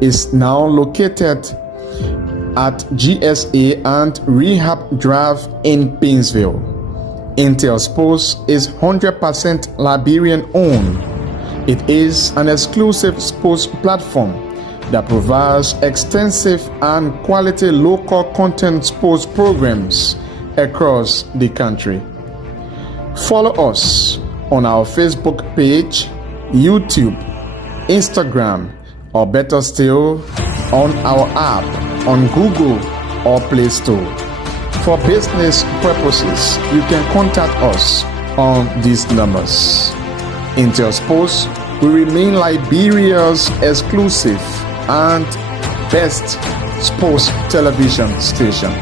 is now located at GSA and Rehab Drive in Painesville. Intel Sports is 100% Liberian owned. It is an exclusive sports platform that provides extensive and quality local content sports programs across the country. Follow us on our Facebook page, YouTube, Instagram, or better still, on our app on Google or Play Store. For business purposes, you can contact us on these numbers. Intel Sports will remain Liberia's exclusive and best sports television station.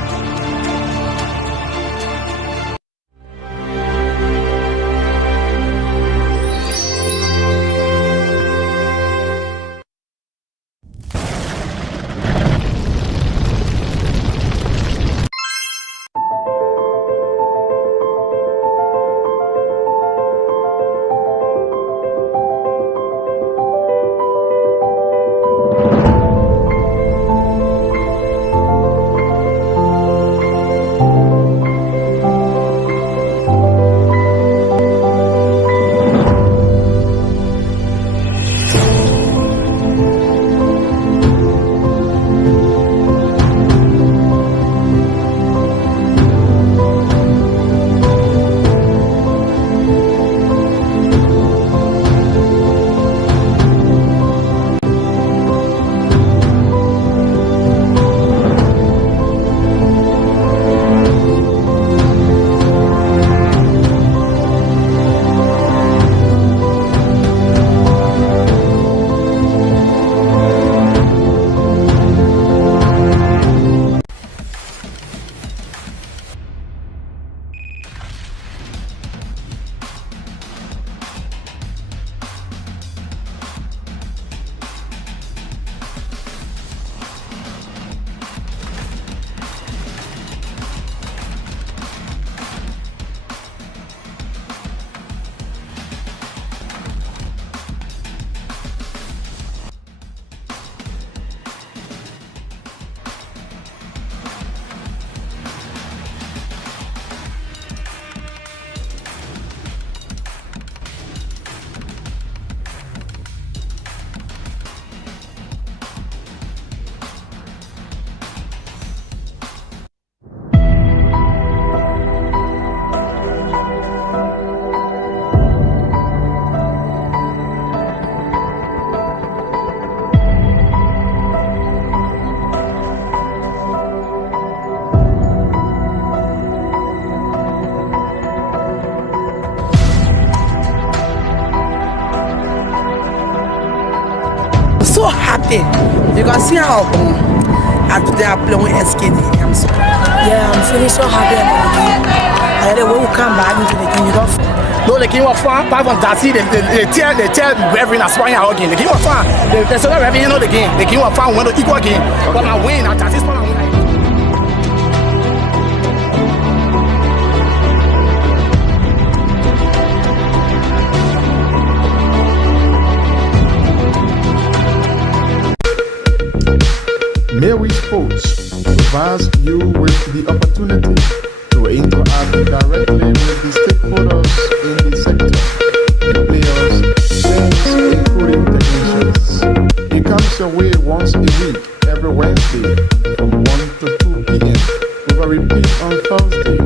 So happy. You can see how they are playing SKD. I'm so I'm feeling so happy about the game. And then when we come back into the game, you don't. No, the game was fun. Five on Darcy, they tell Reverend as far as again. The game was fun. They said Reverend, you know the game. The game was fun. We went to equal game. But I win at Darcy's point. Mary Sports provides you with the opportunity to interact directly with the stakeholders in the sector, the players, fans, including technicians. It comes your way once a week, every Wednesday from 1 to 2 p.m. with a repeat on Thursday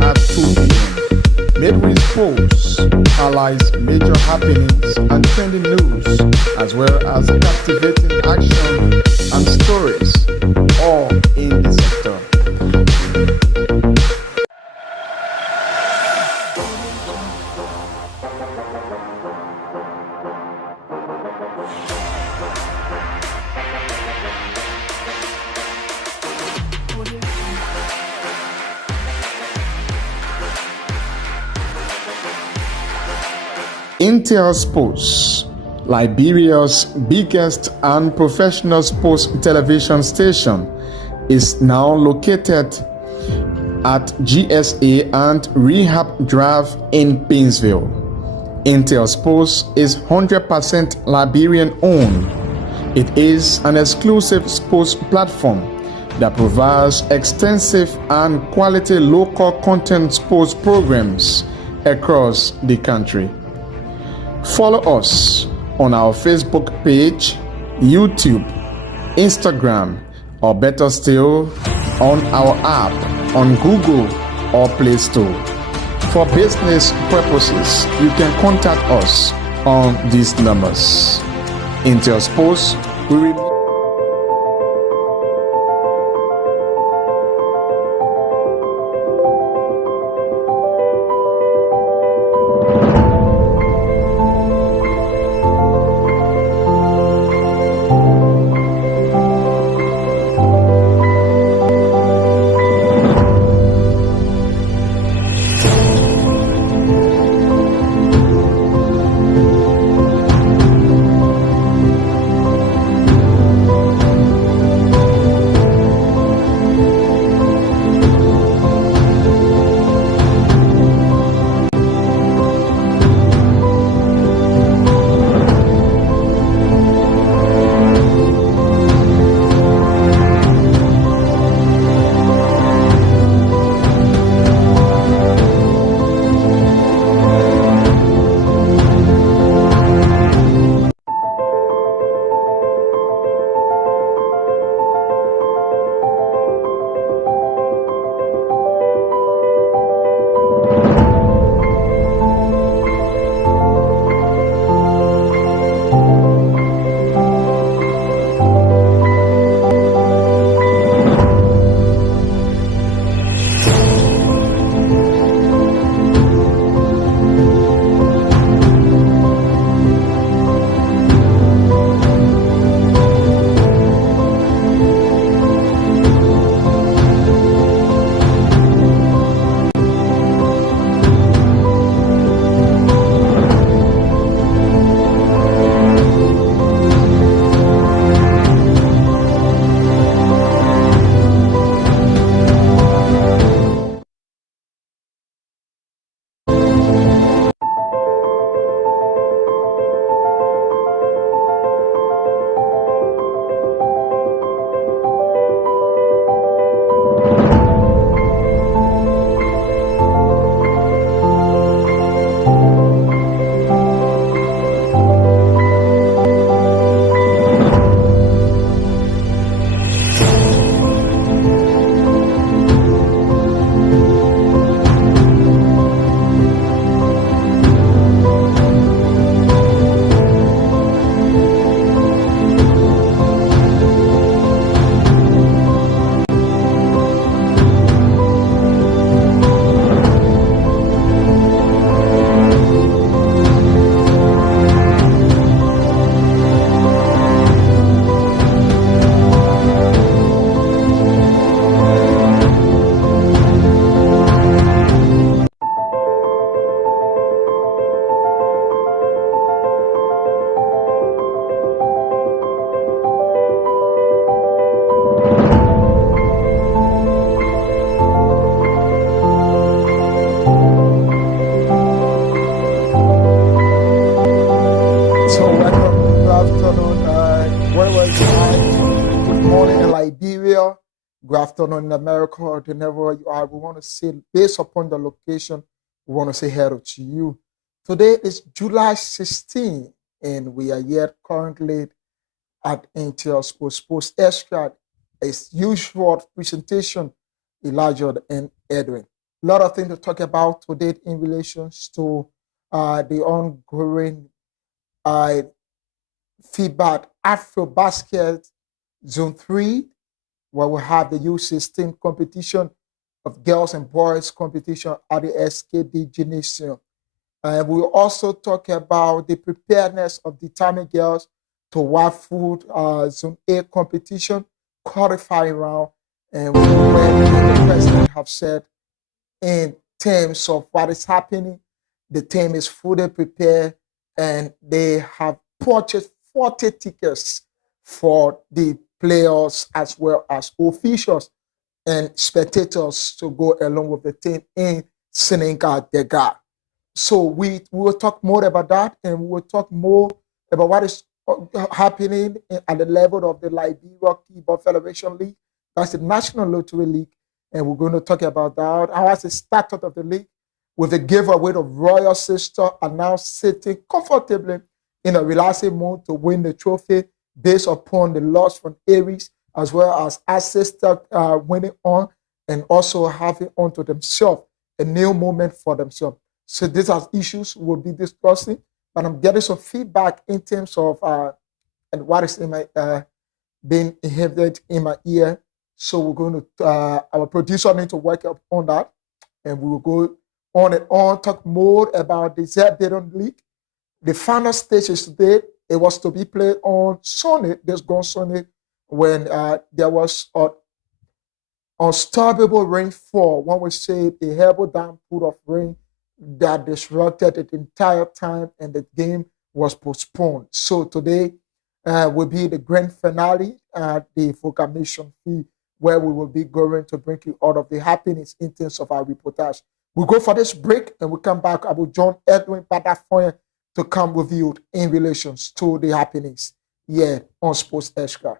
at 2 p.m. Midway Sports highlights major happenings and trending news, as well as captivating action and stories, all in the sector. Intel Sports, Liberia's biggest and professional sports television station, is now located at GSA and Rehab Drive in Painesville. Intel Sports is 100% Liberian owned. It is an exclusive sports platform that provides extensive and quality local content sports programs across the country. Follow us on our Facebook page, YouTube, Instagram, or better still, on our app on Google or Play Store. For business purposes, you can contact us on these numbers. Intel Sports, we Good afternoon in America or wherever you are. We want to say, based upon the location, we want to say hello to you. Today is July 16, and we are here currently at Intel Sports Extra. As usual presentation, Elijah and Edwin. A lot of things to talk about today in relation to the ongoing FIBA AfroBasket Zone 3, where we have the U16 competition of girls and boys competition at the SKD Gymnasium. And we'll also talk about the preparedness of the Tamil girls to WAFU Zone 8 competition, qualifying round, and what the president have said in terms of what is happening. The team is fully prepared, and they have purchased 40 tickets for the players as well as officials and spectators to go along with the team in Senegal Dega. So we will talk more about that, and we will talk more about what is happening at the level of the Liberia Keyboard Federation League. That's the National Lottery League, and we're going to talk about that. How has the startup of the league with the giveaway of Royal Sister are now sitting comfortably in a relaxing mood to win the trophy based upon the loss from Aries, as well as our sister winning on and also having onto themselves a new moment for themselves. So these are issues we'll be discussing, but I'm getting some feedback in terms of and what is in my being inhibited in my ear. So we're going to our producer need to work up on that, and we will go on and on, talk more about the Zebedon League. The final stage is today. It was to be played on Sunday, this gone Sunday, when there was unstoppable rainfall. One would say a heavy downpour of rain that disrupted it the entire time, and the game was postponed. So today will be the grand finale at the Vocamation Fee, where we will be going to bring you all of the happiness in terms of our reportage. We'll go for this break and we'll come back. I will join Edwin Badafoye to come with you in relations to the happenings here on Sports Extra.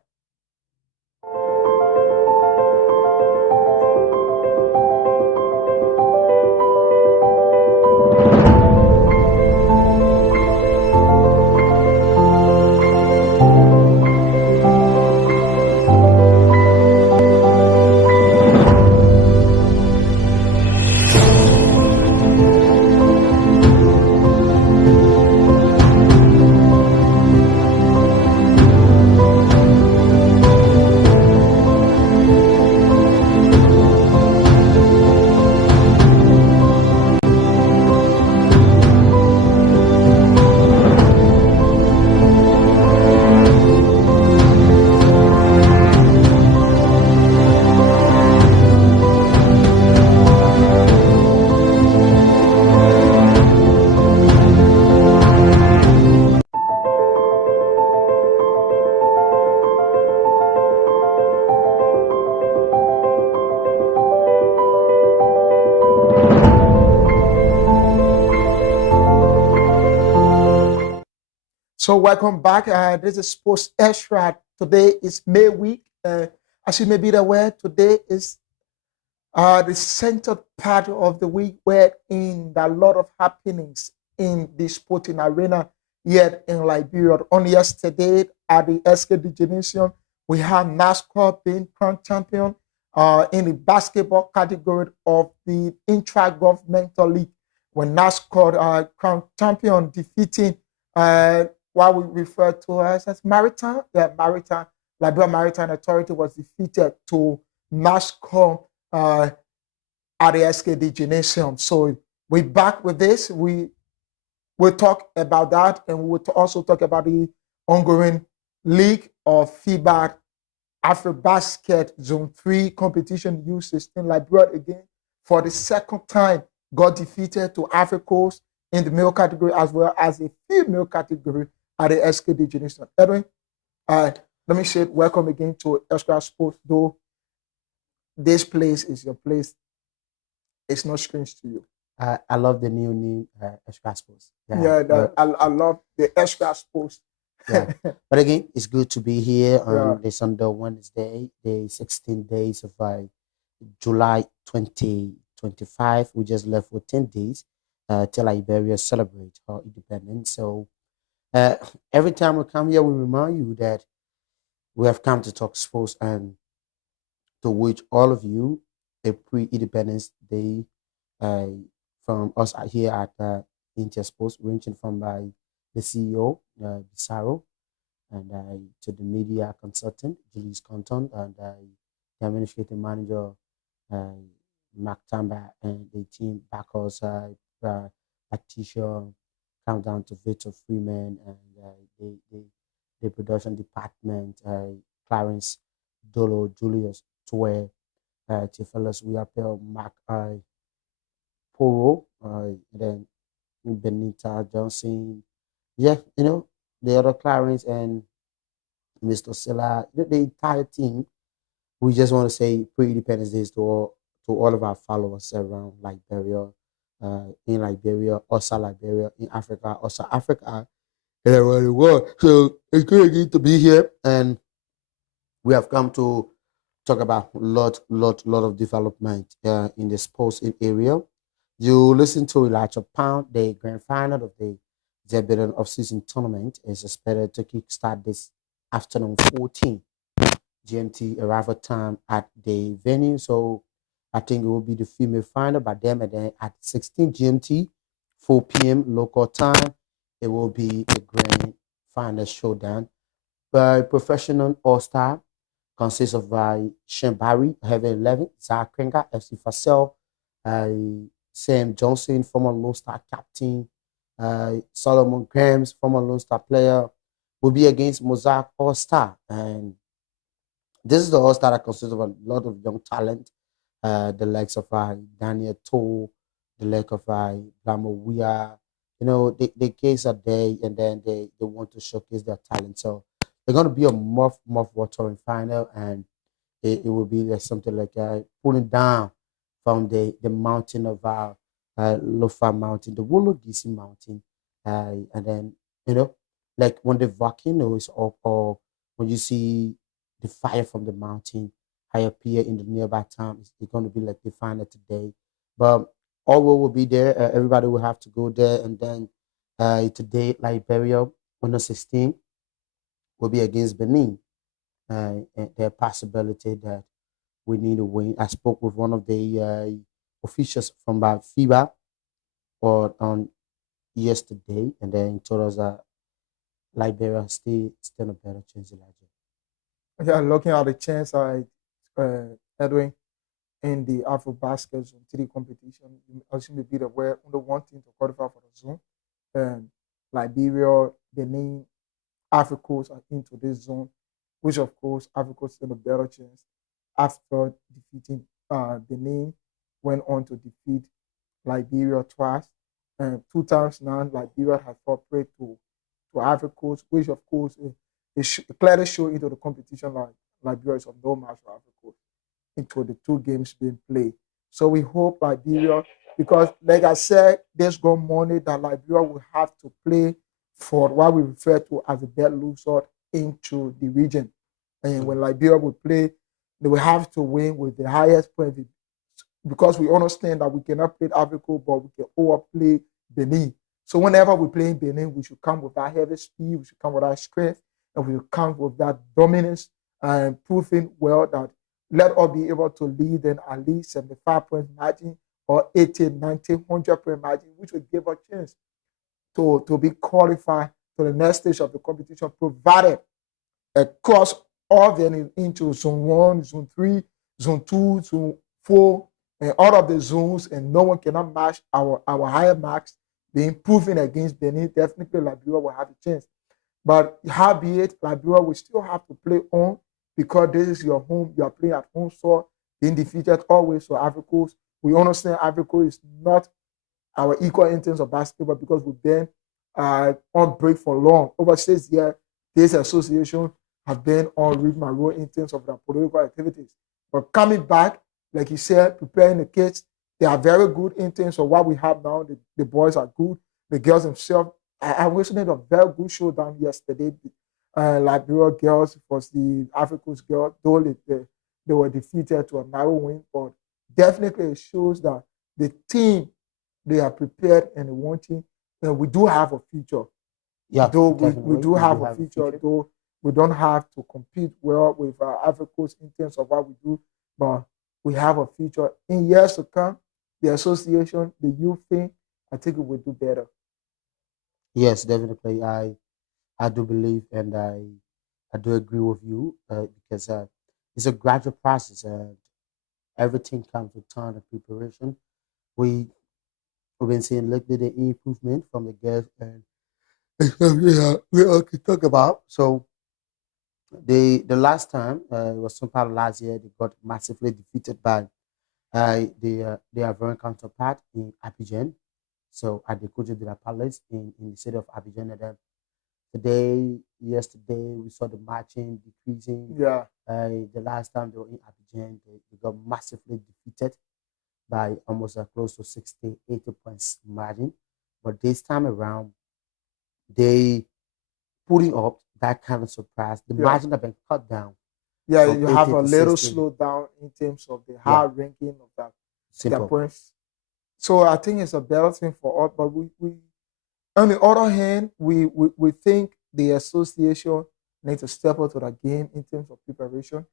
So welcome back. This is Sports Extra. Today is May week. As you may be aware, today is the centered part of the week where in a lot of happenings in the sporting arena here in Liberia. On yesterday at the SKD Gymnasium, we have NASCAR being crowned champion in the basketball category of the intra-governmental league, when NASCAR crowned champion defeating what we refer to as Maritime. Maritime, Liberia Maritime Authority was defeated to NASCAR at the SKD Gymnasium. So we're back with this. We'll talk about that, and we will also talk about the ongoing league of FIBA AfroBasket Zone 3 competition used in Liberia again for the second time. Got defeated to Africos in the male category as well as a female category at the SKD Gymnasium. Edwin, let me say welcome again to Extra Sports. Though this place is your place, it's not strange to you. I love the new name, Extra Sports. I love the Extra Sports. Yeah. But again, it's good to be here on this Sunday, Wednesday, the 16 days of July 2025. We just left for 10 days till Liberia celebrate her independence. So every time we come here, we remind you that we have come to talk sports and to wish all of you a pre-independence day from us here at Intersports, ranging from the CEO, Bissaro, and to the media consultant, Julius Conton, and the administrative manager, Mark Tamba, and the team backers, Patricia, Countdown to Victor Freeman, and the production department, Clarence Dolo, Julius Tue, fellas, we are here, Mark Poro, and then Benita Johnson. Yeah, the other Clarence and Mr. Silla, the entire team. We just want to say pre-independence days to all of our followers around Liberia, in Liberia, also Liberia, in Africa, also Africa, and around the world. So it's good to be here, and we have come to talk about lot of development in the sports area. You listen to Elijah Pound. The grand final of the Zebedon off-season tournament is expected to kickstart this afternoon, 14 GMT arrival time at the venue. So I think it will be the female final by them, and then at 16 GMT, 4 p.m. local time, it will be the grand final showdown. By professional all-star consists of Shane Barry, Heaven 11, Zach Krenga, FC Fasel, Sam Johnson, former Lone Star captain, Solomon Grams, former Lone Star player, will be against Mozart All-Star. And this is the All-Star that consists of a lot of young talent, the likes of Daniel Toe, the likes of Blamo Wea. You know, they case a day and then they want to showcase their talent. So they're going to be a muff watering final, and it will be like something like pulling down from the mountain of Lofa Mountain, the Wologisi Mountain, and then you know, like when the volcano is up, or when you see the fire from the mountain high appear in the nearby town, it's going to be like the final today. But all will be there. Everybody will have to go there, and then today Liberia on the 16th will be against Benin. And the possibility that we need a win. I spoke with one of the officials from FIBA on yesterday, and then he told us that Liberia still a better chance than Nigeria. Yeah, looking at the chance, Edwin, in the AfroBasket Zone 3 competition, you also may be aware only one team to qualify for the zone. Liberia, Benin, Africa Coast are into this zone, which of course Africa stand a better chance after defeating Benin, went on to defeat Liberia twice, and 2 times now Liberia has fallen to Africa Coast, which of course it clearly show into the competition like Liberia is of no match for Africa Coast into the 2 games being played. So we hope Liberia, because like I said, there's good money that Liberia will have to play for what we refer to as a bet loser into the region. And when Liberia will play, they will have to win with the highest point, because we understand that we cannot play Africa, but we can overplay Benin. So whenever we play in Benin, we should come with that heavy speed, we should come with that strength, and we should come with that dominance, and proving well that let us be able to lead in at least 75 point margin or 80, 90, 100 point margin, which would give us a chance to be qualified to the next stage of the competition, provided across all venues into zone 1, zone 3, zone 2, zone 4, and all of the zones, and no one cannot match our higher marks, being proven against Benin. Definitely Liberia will have a chance. But howbeit, Liberia will still have to play on, because this is your home, you are playing at home soil, being defeated always. So Ivory Coast, we understand Ivory Coast is not our equal in terms of basketball, because we've been on break for long. Over 6 years, this association have been on rigmarole in terms of their political activities. But coming back, like you said, preparing the kids, they are very good in terms of what we have now. The boys are good. The girls themselves, I listened to a very good showdown yesterday. Liberia girls was the Africa's girls, though they were defeated to a narrow win. But definitely it shows that the team, they are prepared and wanting, and we do have a future. Yeah, though we do have a future, though we don't have to compete well with Africa's in terms of what we do, but we have a future. In years to come, the association, the youth thing, I think it will do better. Yes, definitely. I do believe, and I do agree with you, because it's a gradual process, and everything comes with time and preparation. We we've been seeing little the improvement from the girls, and it's something that we all can talk about. So the last time it was sometime last year, they got massively defeated by their very counterpart in Abidjan. So at the Cote de la Palace in the city of Abidjan, and then yesterday, we saw the marching decreasing. Yeah. The last time they were in Abidjan, they got massively defeated by almost close to 60, 80 points margin. But this time around, they putting up that kind of surprise. The Yeah. margin have been cut down. Yeah, From you have 80 a to little 16. slowdown in terms of the high ranking of their Simple. points. So I think it's a better thing for us. But we on the other hand, we think the association needs to step up to the game in terms of preparation.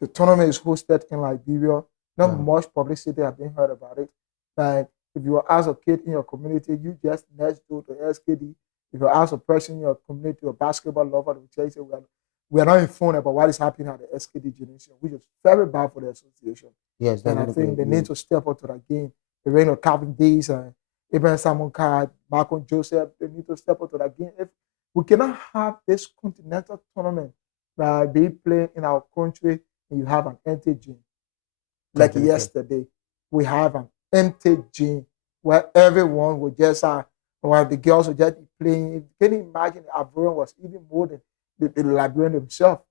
The tournament is hosted in Liberia. Not Yeah. much publicity have been heard about it. Like if you ask a kid in your community, you just next door to SKD. If you ask a person in your community, a basketball lover, they will tell you we are not informed about what is happening at the SKD generation, which is very bad for the association. Yes, And I definitely. think they need to step up to that game. The reign of Calvin Days and Abraham Simon Card, Malcolm Joseph, they need to step up to that game. If we cannot have this continental tournament being played in our country and you have an empty gym. Like Definitely. yesterday, we have an empty gym where everyone will just while the girls will just be playing. Can you imagine Ivorian was even more than the Liberian themselves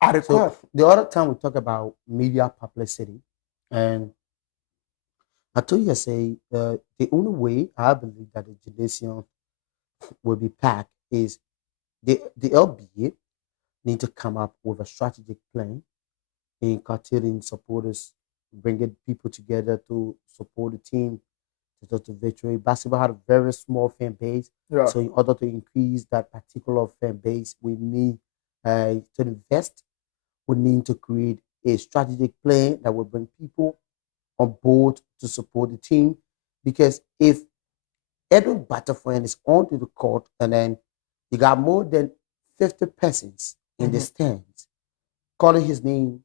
at the So court? the other time we talk about media publicity, and I told you, I say the only way I believe that the gymnasium will be packed is the LBA need to come up with a strategic plan in curtailing supporters, bringing people together to support the team to victory. Basketball had a very small fan base, Yeah. so in order to increase that particular fan base, we need to invest. We need to create a strategic plan that will bring people on board to support the team. Because if Edwin Butterfriend is onto the court and then you got more than 50 persons in the stands calling his name,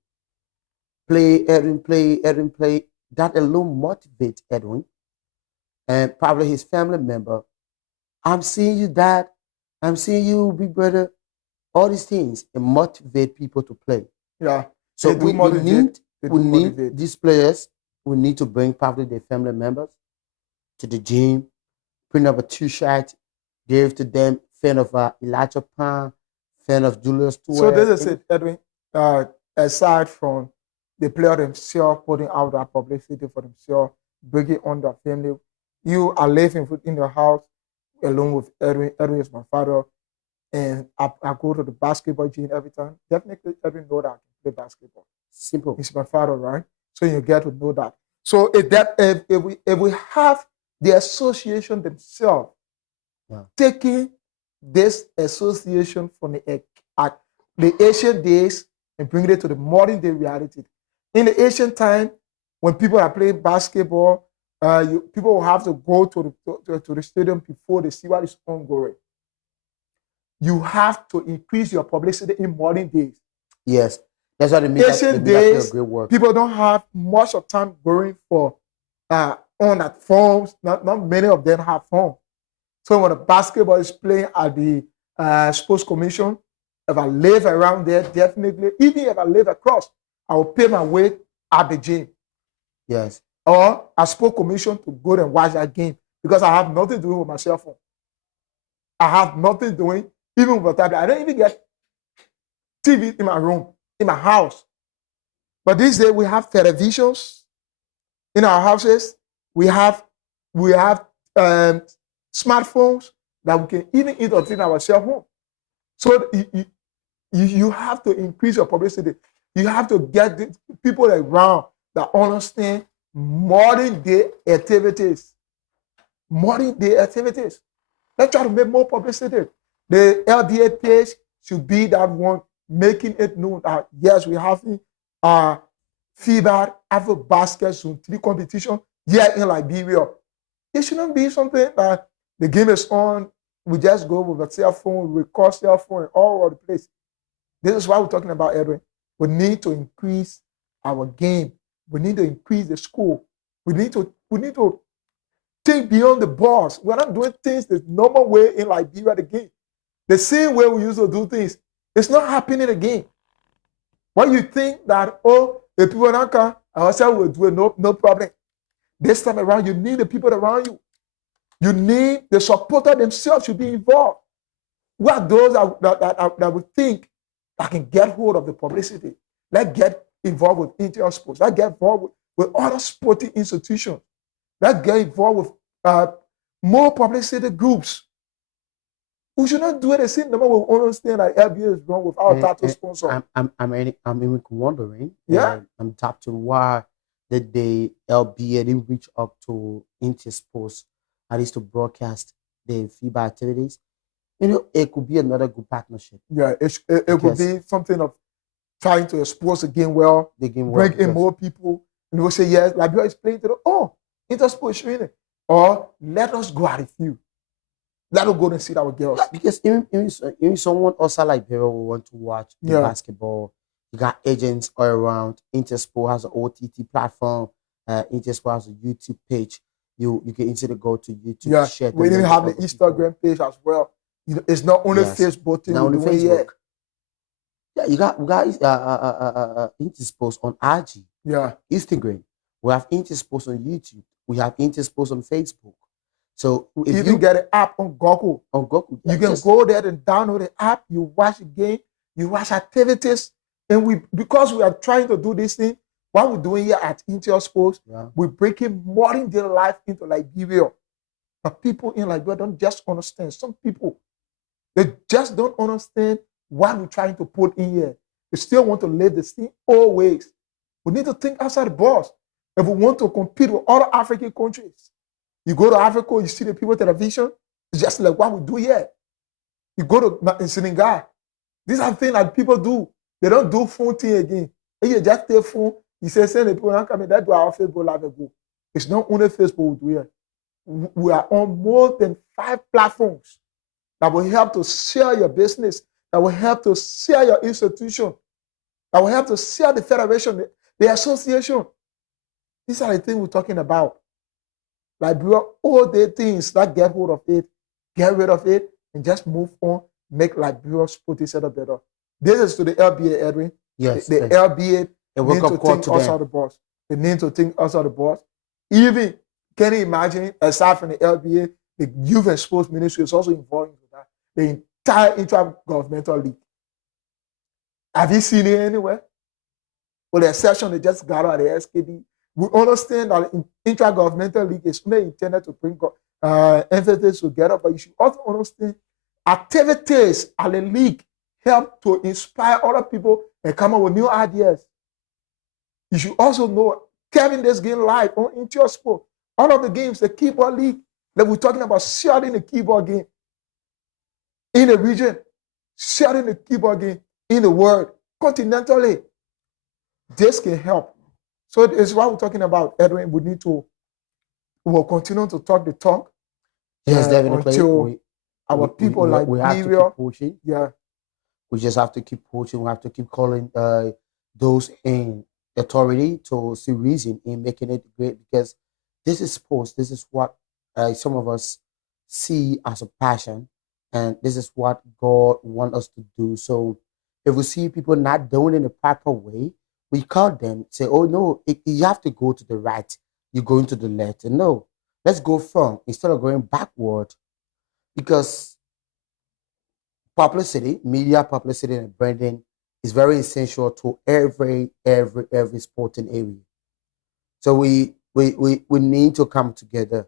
play, Edwin, play, Edwin, play, that alone motivates Edwin and probably his family member. I'm seeing you, Dad. I'm seeing you, big brother. All these things and motivate people to play. Yeah. So They do we motivate. They do need motivate. these players. We need to bring probably their family members to the gym, print up a T-shirt, give to them. Fan of Elijah Pan, fan of Julius Stewart. So this is it, Edwin. Aside from the player themselves putting out that publicity for themselves, bringing on their family, you are living in your house along with Edwin. Edwin is my father, and I go to the basketball gym every time. Definitely, Edwin know that I can play basketball. Simple. He's my father, right? So you get to know that. So if we have the association themselves taking this association from the ancient days and bringing it to the modern day reality. In the ancient time, when people are playing basketball, people will have to go to the stadium before they see what is ongoing. You have to increase your publicity in modern days. Yes, that's what it means. Ancient days, people don't have much of time going for on at phones. Not many of them have phones. So when the basketball is playing at the sports commission, if I live around there, definitely, even if I live across, I will pay my way at the gym. Yes. Or a sports commission to go and watch that game because I have nothing doing with my cell phone. I have nothing doing, even with a tablet. I don't even get TV in my room, in my house. But these days we have televisions in our houses. We have smartphones that we can even entertain ourselves home. So you have to increase your publicity. You have to get the people around that understand modern day activities. Modern day activities. Let's try to make more publicity. The LDA page should be that one making it known that yes, we have FIBA Afro-Basket Zone 3 competition here in Liberia. It shouldn't be something that the game is on, we just go with a cell phone, we record cell phone all over the place. This is why we're talking about, Edwin. We need to increase our game. We need to increase the score. We need to think beyond the box. We're not doing things the normal way in Liberia again. The same way we used to do things. It's not happening again. What you think that, oh, the people don't come, ourselves will do it, no problem. This time around, you need the people around you. You need the supporter themselves to be involved. Who are those that would think that can get hold of the publicity? Let's get involved with Intel Sports. Let's get involved with other sporting institutions. Let's get involved with more publicity groups. We should not do it the same. No matter we understand that LBA is wrong with our title sponsor. I'm even wondering. Yeah. I'm tapped to why did the LBA didn't reach up to Intersports at least to broadcast the FIBA activities. It could be another good partnership. Yeah, it could be something of trying to expose the game well, bring in more people, and we'll say, yes, Liberia is playing to Intersport is showing it. Or let us go out with you. Let us go and see our girls. Yeah, because even someone outside Liberia will want to watch the basketball. You got agents all around. Intersport has an OTT platform. Intersport has a YouTube page. You can easily go to YouTube. Share we even have the Instagram page as well. It's not only Facebook. Not only Facebook. Yeah, we got Intersport on IG. Yeah. Instagram. We have Intersport on YouTube. We have Intersport on Facebook. So if you get an app on Google, you can go there and download the app. You watch the game. You watch activities. And because we are trying to do this thing, what we're doing here at Intersport, we're breaking modern day life into Liberia. But people in Liberia don't just understand. Some people, they just don't understand what we're trying to put in here. They still want to live the same old ways. We need to think outside the box. If we want to compete with other African countries, you go to Africa, you see the people television, it's just like what we do here. You go to Senegal, these are things that people do. They don't do phone thing again. If you just take phone, you say, send the people not coming, that do our Facebook live go. It's not only Facebook we do here. We are on more than 5 platforms that will help to share your business, that will help to share your institution, that will help to share the federation, the association. These are the things we're talking about. Liberia, all the things that get hold of it, get rid of it, and just move on, make Liberia's sport set up better. This is to the LBA, Edwin. Yes. The LBA need to think outside the box. They need to think outside the box. Even, can you imagine, aside from the LBA, the Youth and Sports Ministry is also involved in that. The entire intergovernmental league. Have you seen it anywhere? With the exception they just got out of the SKD. We understand that intergovernmental league is only intended to bring entities together, but you should also understand activities at the league help to inspire other people and come up with new ideas. You should also know Kevin this game live on Intersport. All of the games, the keyboard league, that we're talking about sharing the keyboard game in the region, sharing the keyboard game in the world, continentally. This can help. So it's what we're talking about, Edwin. We'll continue to talk the talk. Yes, definitely. Until our people like we have to keep pushing. Yeah. We just have to keep pushing. We have to keep calling those in authority to see reason in making it great, because this is sports. This is what some of us see as a passion, and this is what God wants us to do. So if we see people not doing it in the proper way, we call them, say, oh no, you have to go to the right. You're going to the left. And no, let's go from instead of going backward, because publicity, media publicity and branding is very essential to every sporting area. So we need to come together.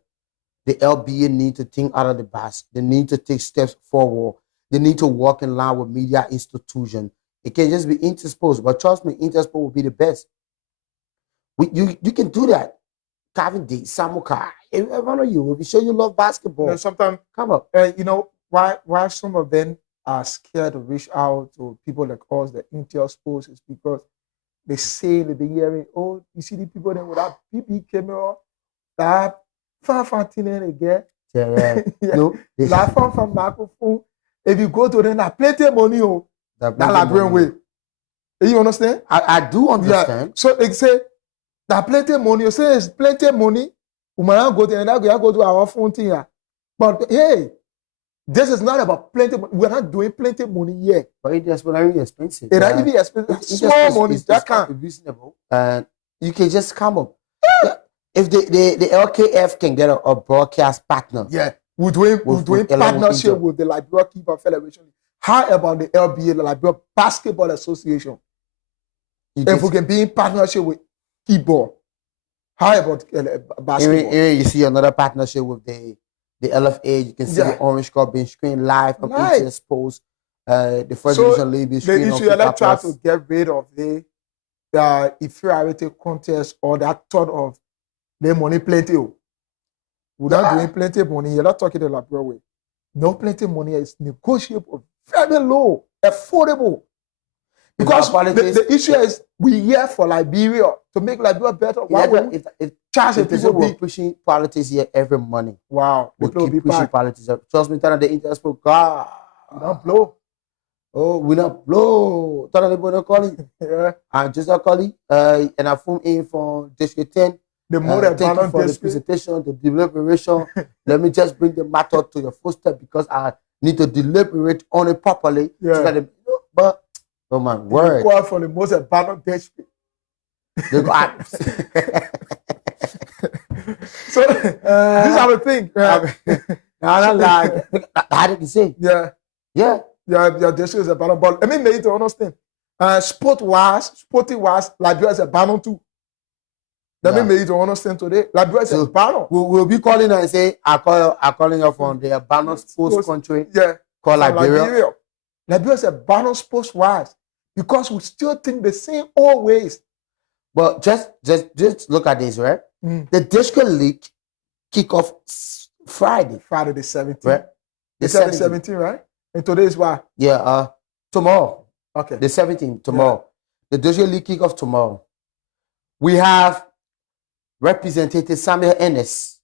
The LBA need to think out of the box. They need to take steps forward. They need to work in line with media institutions. It can just be Intersport, but trust me, Intersport will be the best. You can do that. Calvin D, Samuka, one of you, if you show you love basketball, sometimes come up. Why some of them are scared to reach out to people like us, the Intersport, is because they say that they're hearing, oh, you see the people there with that BB camera, that fan again. Yeah. No, that fan microphone. If you go to them, that plenty of money, that Liberian way. You understand? I do understand. Yeah. So they say that plenty of money. You say it's plenty of money. We might not go there and go to our phone thing here. But hey, this is not about plenty of money. We're not doing plenty of money yet. But it's very expensive. It's not even expensive. Small money, that can't be reasonable. And you can just come up. Yeah. If the LKF can get a broadcast partner. Yeah. We're doing partnership with the Liberia Keeper Federation. How about the LBA, the Liberia Basketball Association? If we can be in partnership with keyboard, how about basketball? Here you see another partnership with the the LFA. You can see the Orange Cup being screened live on Live. ATS Post. The First So Division League being the screened on issue, let's FIFA try Plus. to get rid of the inferiority contest or that thought of the money plenty. We're not doing plenty money. You're not talking the Liberia way. No plenty money is negotiable, very low, affordable. Because the issue is we here for Liberia to make Liberia better. Why would if charge the people people were pushing politics here every morning, Wow, we people will keep be pushing back. politics. Trust me, tell them the Interspo, God, Don't blow. oh, we not blow. Tell them they calling. Yeah. I'm just calling. And I phone in from District 10. The more that Thank you for the district. presentation, the deliberation. Let me just bring the matter to your first step because I need to deliberate on it properly. Yeah. So that but oh my word. Call for the most abandoned district. They go, So these are the things. I like how did you say? Yeah. Yeah. Your district is abandoned. But let me make you to understand. Sporty-wise, Liberia is abandoned too. Let me make you to understand today. Liberia is abandoned. We'll be calling and say, I'm calling you from the abandoned sports country called Liberia. Liberia is abandoned sports-wise because we still think the same old ways. But just look at this, right? The district league kick off Friday the 17th. right? The 17th, right? And today is what? Yeah, tomorrow. Okay. The 17th, tomorrow. The district league kick off tomorrow. We have Representative Samuel Ennis,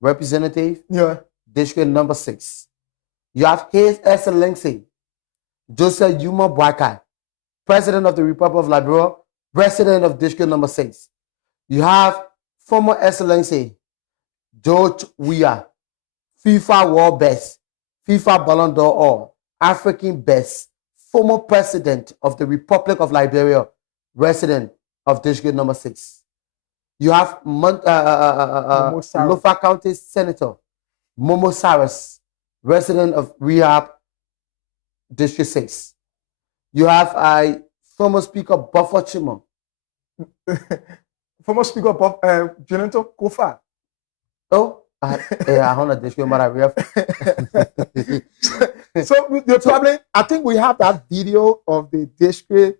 representative, district number 6. You have His Excellency Joseph Yuma Boakai, President of the Republic of Liberia, President of district number 6. You have former Excellency George Weah, FIFA World Best, FIFA Ballon d'Or, African Best, former President of the Republic of Liberia, resident of district number 6. You have Lofa County Senator Momo Saras, resident of Rehab, District 6. You have former Speaker Buffer Chimo. Former Speaker Jonathan Kofa. Oh, I want to district Malaria. So the problem, I think we have that video of the district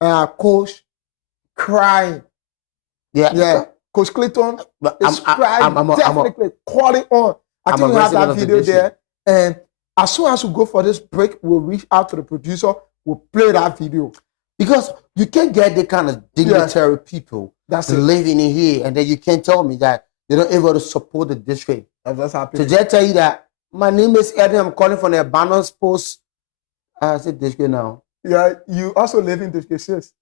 coach crying. Yeah. Coach Clayton is crying, definitely calling on. I think we have that video there. And as soon as we go for this break, we'll reach out to the producer. We'll play that video. Because you can't get the kind of dignitary people that's living in here, and then you can't tell me that they're not able to support the district. That's happening. So just tell you that my name is Eddie. I'm calling from the abandoned post. I said district now. Yeah, you also live in District 6.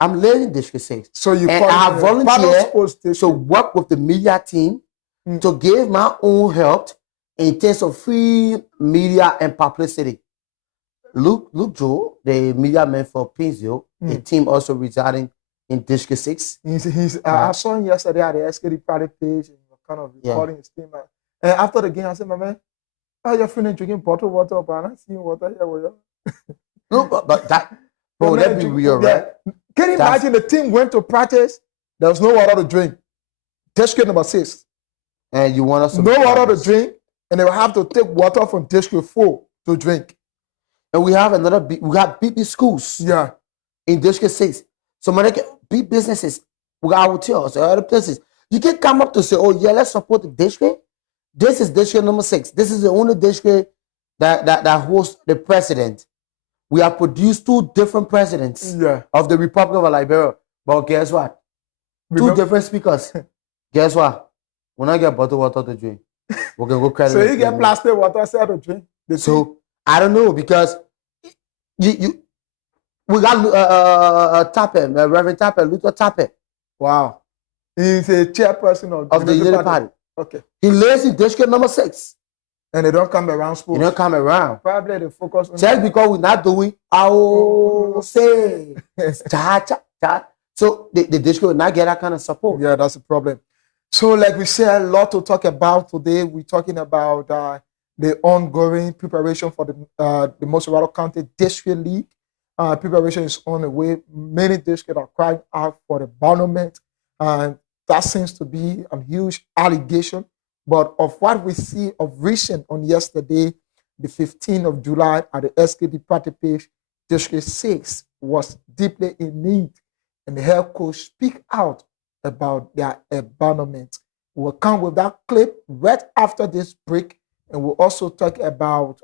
I'm living in District 6. So you and I have volunteered to work with the media team to give my own help in terms of free media and publicity. Luke Joe, the media man for Painesville, the team also residing in District 6. I saw him yesterday at the SKD party page and kind of recording his team. And after the game, I said, my man, how your friend drinking bottled water, but I'm not seeing water here with you. No, but that, bro, let's be real, right? Can you imagine the team went to practice? There was no water to drink. District number 6. And you want us to no water to drink, and they will have to take water from District 4 to drink. And we have we have big schools. Yeah. In District 6. So many big businesses, we got hotels, other places. You can come up to say, oh yeah, let's support the district. This is district number 6. This is the only district that hosts the president. We have produced 2 different presidents of the Republic of Liberia. But guess what? 2 different speakers. Guess what? When I get bottled water to drink, we're going to go credit. So you get plastic water to drink? So I don't know, because we got Tappe, Reverend Tappe, Luther Tappe. Wow. He's a chairperson of the Unity Party. Okay. He lives in district number 6. And they don't come around sports. They don't come around. Probably they focus on just because we're not doing our say. So the district will not get that kind of support. Yeah, that's the problem. So like we said, a lot to talk about today. We're talking about the ongoing preparation for the Mossorado County District League. Preparation is on the way. Many districts are crying out for the abandonment. And that seems to be a huge allegation But of what we see of recent on yesterday, the 15th of July at the SKD party page, District 6 was deeply in need, and the head coach speak out about their abandonment. We'll come with that clip right after this break, and we'll also talk about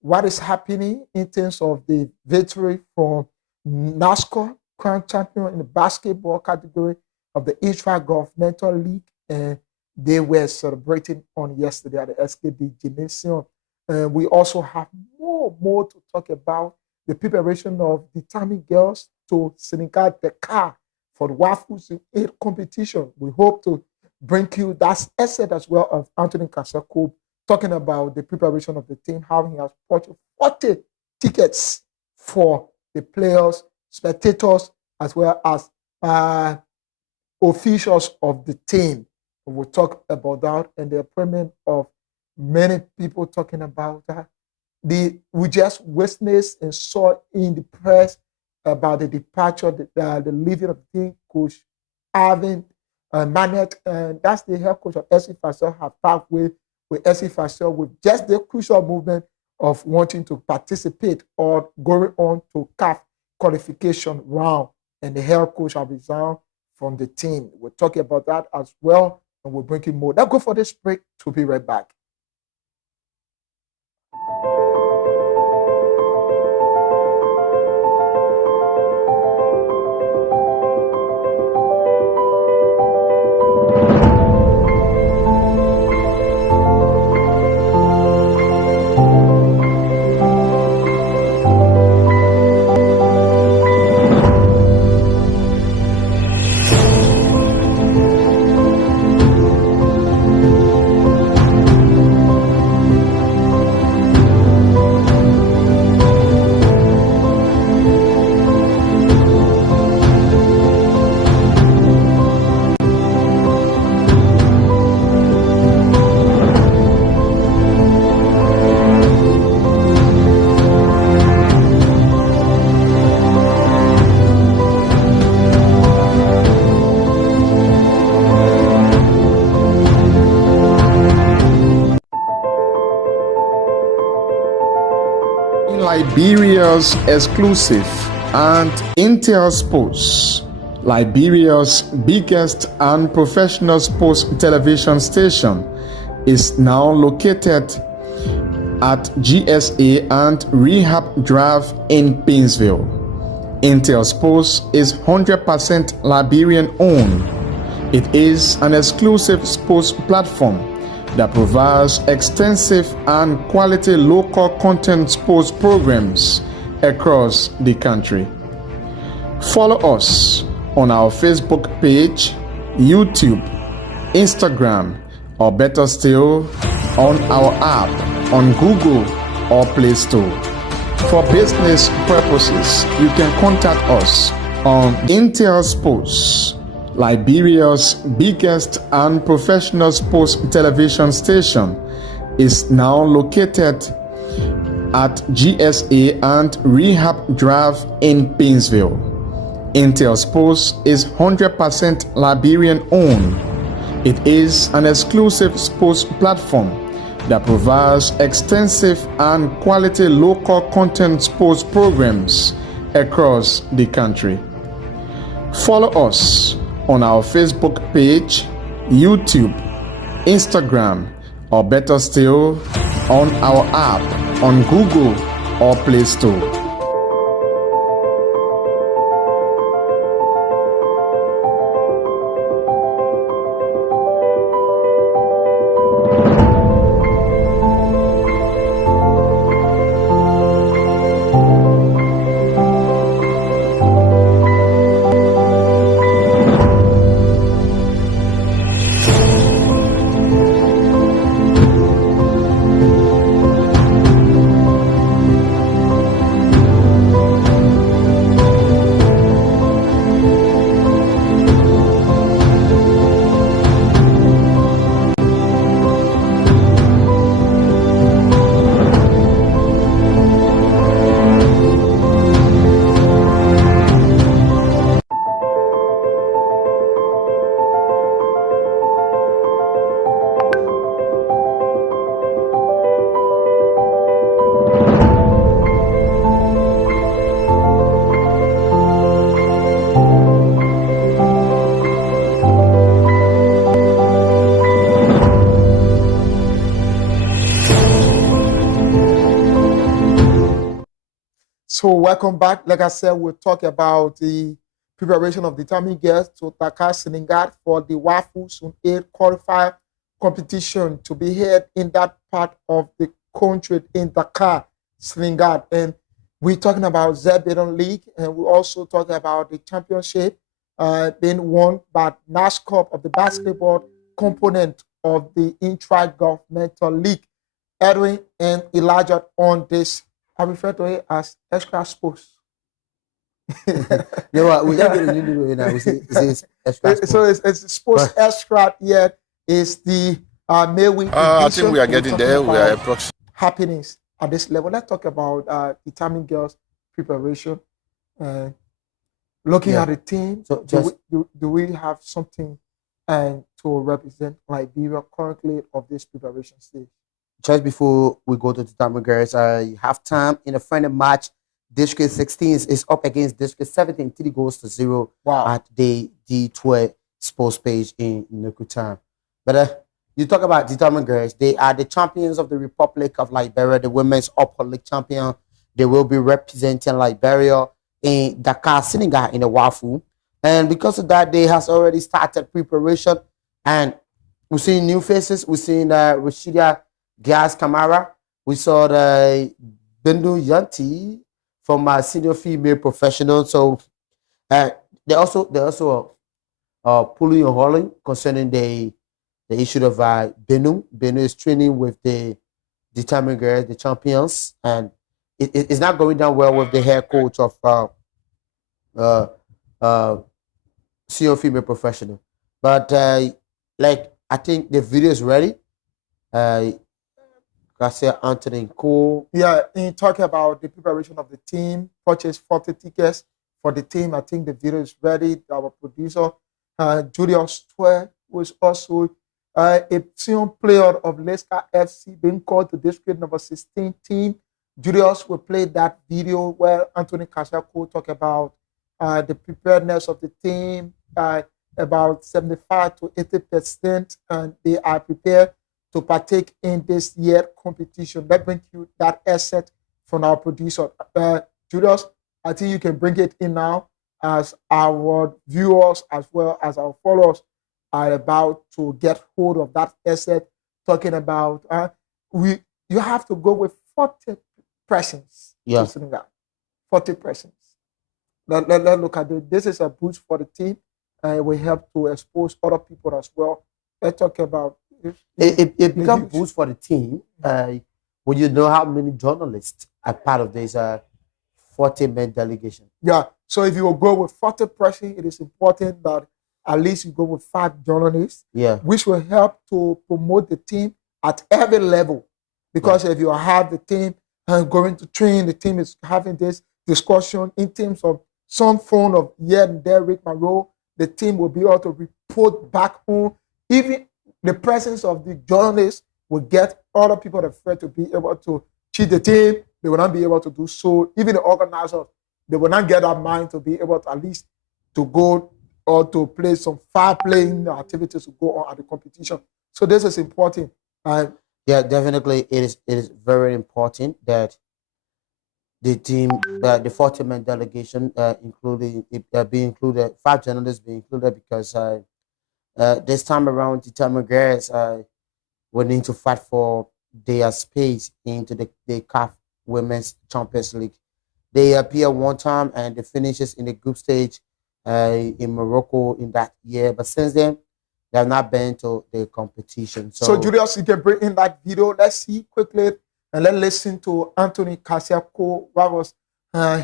what is happening in terms of the victory from NASCAR, crown champion in the basketball category of the Israel Governmental League, and they were celebrating on yesterday at the SKD Gymnasium. We also have more to talk about the preparation of the Tamil girls to Senegal Dakar for the Waffles in 8 competition. We hope to bring you that essay as well of Anthony Kasako talking about the preparation of the team, how he has purchased 40 tickets for the players, spectators, as well as officials of the team. We'll talk about that and the appointment of many people talking about that. We just witnessed and saw in the press about the departure, the leaving of the team coach, Arvin Manet, and that's the head coach of SC Fasel, have talked with SC Fasel with just the crucial movement of wanting to participate or going on to CAF qualification round, and the head coach have resigned from the team. We're talking about that as well, and we'll bring you more. Now go for this break. To be right back. Liberia's exclusive and Intel Sports, Liberia's biggest and professional sports television station, is now located at GSA and Rehab Drive in Painesville. Intel Sports is 100% Liberian owned. It is an exclusive sports platform that provides extensive and quality local content sports programs across the country. Follow us on our Facebook page, YouTube, Instagram, or better still, on our app on Google or Play Store. For business purposes, you can contact us on Intel Sports, Liberia's biggest and professional sports television station, is now located at GSA and Rehab Drive in Painesville. Intel Sports is 100% Liberian owned. It is an exclusive sports platform that provides extensive and quality local content sports programs across the country. Follow us on our Facebook page, YouTube, Instagram, or better still, on our app on Google or Play Store. So welcome back. Like I said, we'll talk about the preparation of determined girls to Dakar, Senegal for the WAFU Zone 8 qualifier competition to be held in that part of the country in Dakar, Senegal. And we're talking about Zebedon League, and we're also talking about the championship being won by NASCOP of the basketball component of the Intra-Governmental League. Edwin and Elijah on this. I refer to it as extra sports. No, we don't get a new now. We say it's extra sports. So it's sports extra yet is the May week. I think we are getting there. We are approaching happenings at this level. Let's talk about determined girls preparation. Looking at the team, So do we have something to represent Liberia currently of this preparation stage? just before we go to the determined girls, half time in a friendly match. District 16 is up against District 17, 3-0 Wow. at the D12 sports page in Nukutam. But you talk about determined girls, they are the champions of the Republic of Liberia, the women's upper league champion. They will be representing Liberia in Dakar, Senegal in the WAFU. And because of that, they has already started preparation. And we've seen new faces. We've seen Rashida Gas Kamara. We saw the Bendu Yanti from senior female professional. So they also pulling and hauling concerning the issue of Benu. Benu is training with the determined girls, the champions, and it's not going down well with the head coach of senior female professional. But I think the video is ready. Garcia Anthony Cole. Yeah, in talking about the preparation of the team, purchased 40 tickets for the team. I think the video is ready. Our producer, Julius Twer, was also a senior player of Leicester FC, being called to district number 16 team. Julius will play that video where Anthony Kashako talk about the preparedness of the team, about 75 to 80%, and they are prepared to partake in this year competition. Let's bring you that asset from our producer. Julius, I think you can bring it in now as our viewers as well as our followers are about to get hold of that asset, talking about you have to go with 40 persons. Yeah. 40 persons. Let's look at it. This is a boost for the team, and it will help to expose other people as well. Let's talk about it becomes boost for the team when you know how many journalists are part of this 40-man delegation. Yeah, so if you will go with 40 persons, it is important that at least you go with 5 journalists, which will help to promote the team at every level. Because if you have the team going to train, the team is having this discussion in terms of some form of here and there, Rick Monroe, the team will be able to report back home. Even the presence of the journalists will get other people afraid to be able to cheat the team. They will not be able to do so. Even the organizers, they will not get that mind to be able to at least to go or to play some fair playing activities to go on at the competition. So this is important. Yeah, definitely, it is very important that the team, the 40-man delegation, including be included, 5 journalists be included, because this time around, determined girls will need to fight for their space into the CAF Women's Champions League. They appear one time and they finishes in the group stage in Morocco in that year, but since then they have not been to the competition. So Julius, you can bring in that video. Let's see quickly and let's listen to Anthony Kasiako. What was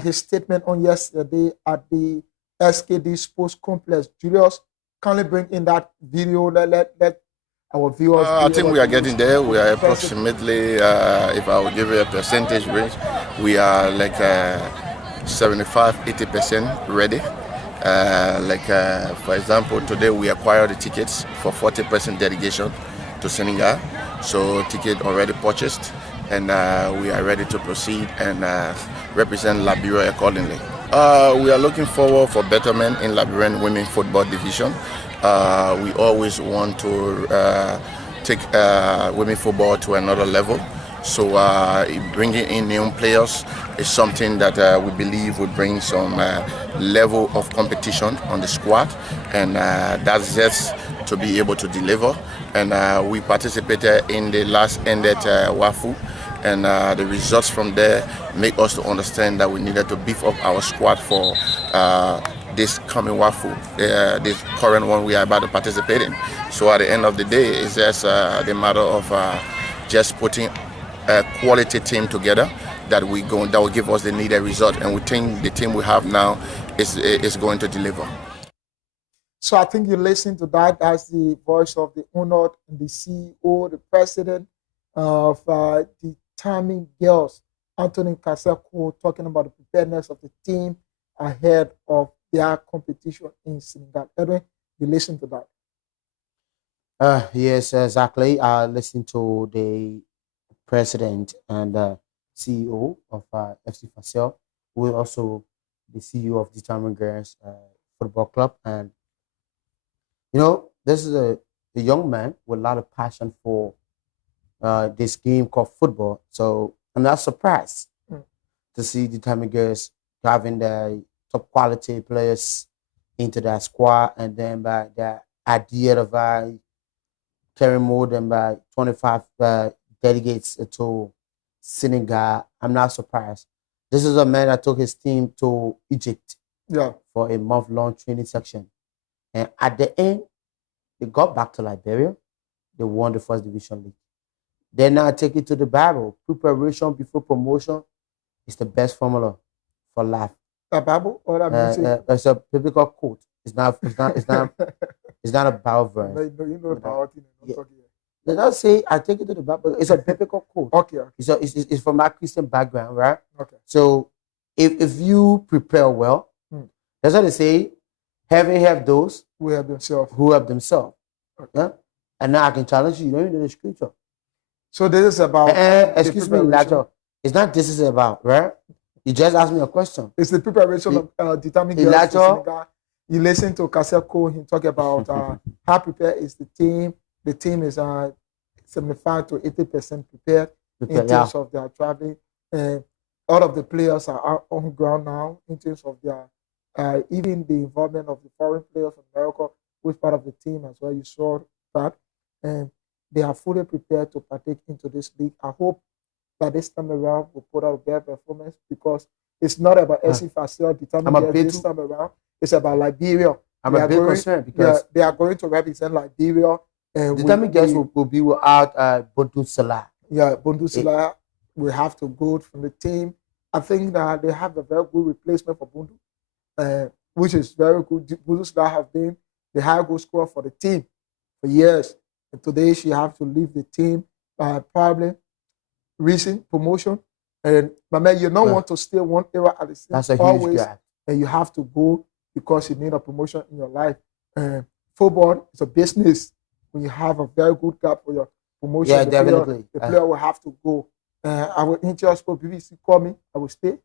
his statement on yesterday at the SKD Sports Complex? Julius, kindly bring in that video. Let our viewers. I think we are getting there. We are approximately, if I would give you a percentage range, we are like 75-80% ready. For example, today we acquired the tickets for 40% delegation to Senegal. So ticket already purchased, and we are ready to proceed and represent Liberia accordingly. We are looking forward for betterment in Liberian women football division. We always want to take women football to another level. So bringing in new players is something that we believe will bring some level of competition on the squad, and that's just to be able to deliver. And we participated in the last ended WAFU, and the results from there make us to understand that we needed to beef up our squad for this coming WAFU, this current one we are about to participate in. So at the end of the day, it's just the matter of just putting a quality team together that will give us the needed result, and we think the team we have now is going to deliver. So I think you listen to that. That's the voice of the owner, the CEO, the president of the Determined Girls, Anthony Kaseko, talking about the preparedness of the team ahead of their competition in Senegal. Edwin, you listen to that. Yes, exactly. I listened to the president and CEO of FC Fasel, who is also the CEO of Determined Girls Football Club. And, you know, this is a young man with a lot of passion for this game called football. So I'm not surprised to see Determined Girls having the top quality players into that squad, and then by the idea of carrying more than by 25 delegates to Senegal. I'm not surprised. This is a man that took his team to Egypt for a month-long training section. And at the end, they got back to Liberia. They won the first division league. They now take it to the Bible. Preparation before promotion is the best formula for life. The Bible or that music? It's a biblical quote. It's not a Bible verse. No, you know about it. They don't say I take it to the Bible. It's a biblical quote. Okay. It's from my Christian background, right? Okay. So if you prepare well, that's what they say. Heaven help those who help themselves. Okay. Yeah. And now I can challenge you. You don't even know the scripture. So this is about. Excuse me, Elijah. It's not this is about, right? You just asked me a question. It's the preparation of Determined Girls for Senegal. You listen to Kaseko. He talk about how prepared is the team. The team is 75 to 80% prepared in terms of their traveling. And all of the players are on ground now in terms of their even the involvement of the foreign players from America, who is part of the team as well. You saw that, and they are fully prepared to partake into this league. I hope that this time around we'll put out a better performance, because it's not about FC Fasel Determined this time around. It's about Liberia. I'm a bit concerned because they are going to represent Liberia. Determined Girls will be without Bundu Salah. Yeah, Bundu Salah will have to go from the team. I think that they have a very good replacement for Bundu, which is very good. Bundu Salah have been the high goal scorer for the team for years. And today she has to leave the team probably recent promotion. And my man, you don't want to stay one era at the same. That's a always, huge gap. And you have to go because you need a promotion in your life. Football is a business. When you have a very good gap for your promotion, definitely. The player will have to go. I will Intersport BBC call me. I will stay.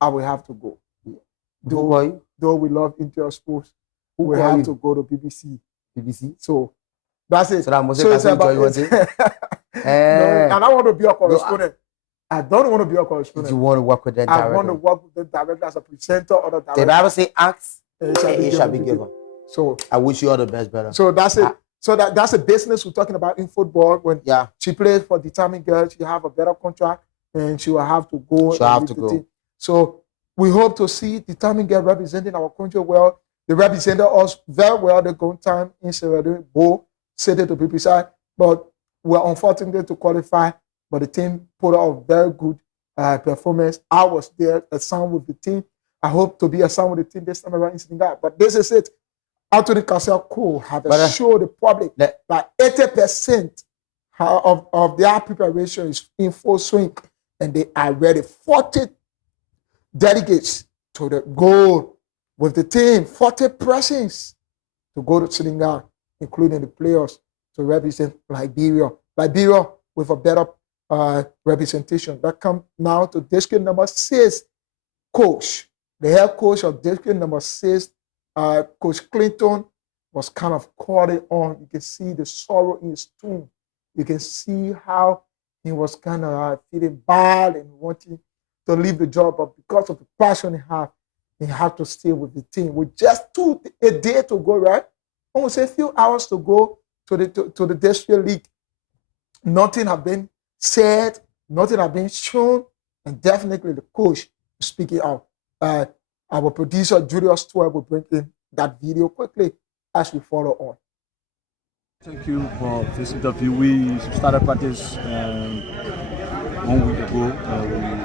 I will have to go. Though we love Intersport, we have to go to BBC. BBC. So that's it. So that must it's about it. No, and I want to be a correspondent. I don't want to be a correspondent. You want to work with them directly? I want to work with them directly as a presenter or the director. Did I ever say ask? It shall be given. So I wish you all the best, brother. So that's it. So that's a business we're talking about in football. When she plays for Determined Girls, she have a better contract, and she will have to go. She'll have to go. Team. So we hope to see Determined Girls representing our country well. They represented us very well the going time in Sierra Leone, Bo, City to be precise. But we're unfortunate to qualify. But the team put out a very good performance. I was there, a sound with the team. I hope to be a sound with the team this time around in Senegal. But this is it. Anthony Kaseko have showed the public that 80% of their preparation is in full swing, and they are ready. 40 delegates to the goal with the team, 40 persons to go to Senegal, including the players to represent Liberia. Liberia with a better representation. That comes now to district number 6 coach. The head coach of district number 6, Coach Clinton, was kind of calling on. You can see the sorrow in his tone. You can see how he was kind of feeling bad and wanting to leave the job, but because of the passion he had to stay with the team. With just a day to go, right? Almost a few hours to go to the district league. Nothing had been said, nothing had been shown, and definitely the coach speaking out. Our producer Julius Stewart will bring in that video quickly as we follow on. Thank you for this interview. We started practice 1 week ago.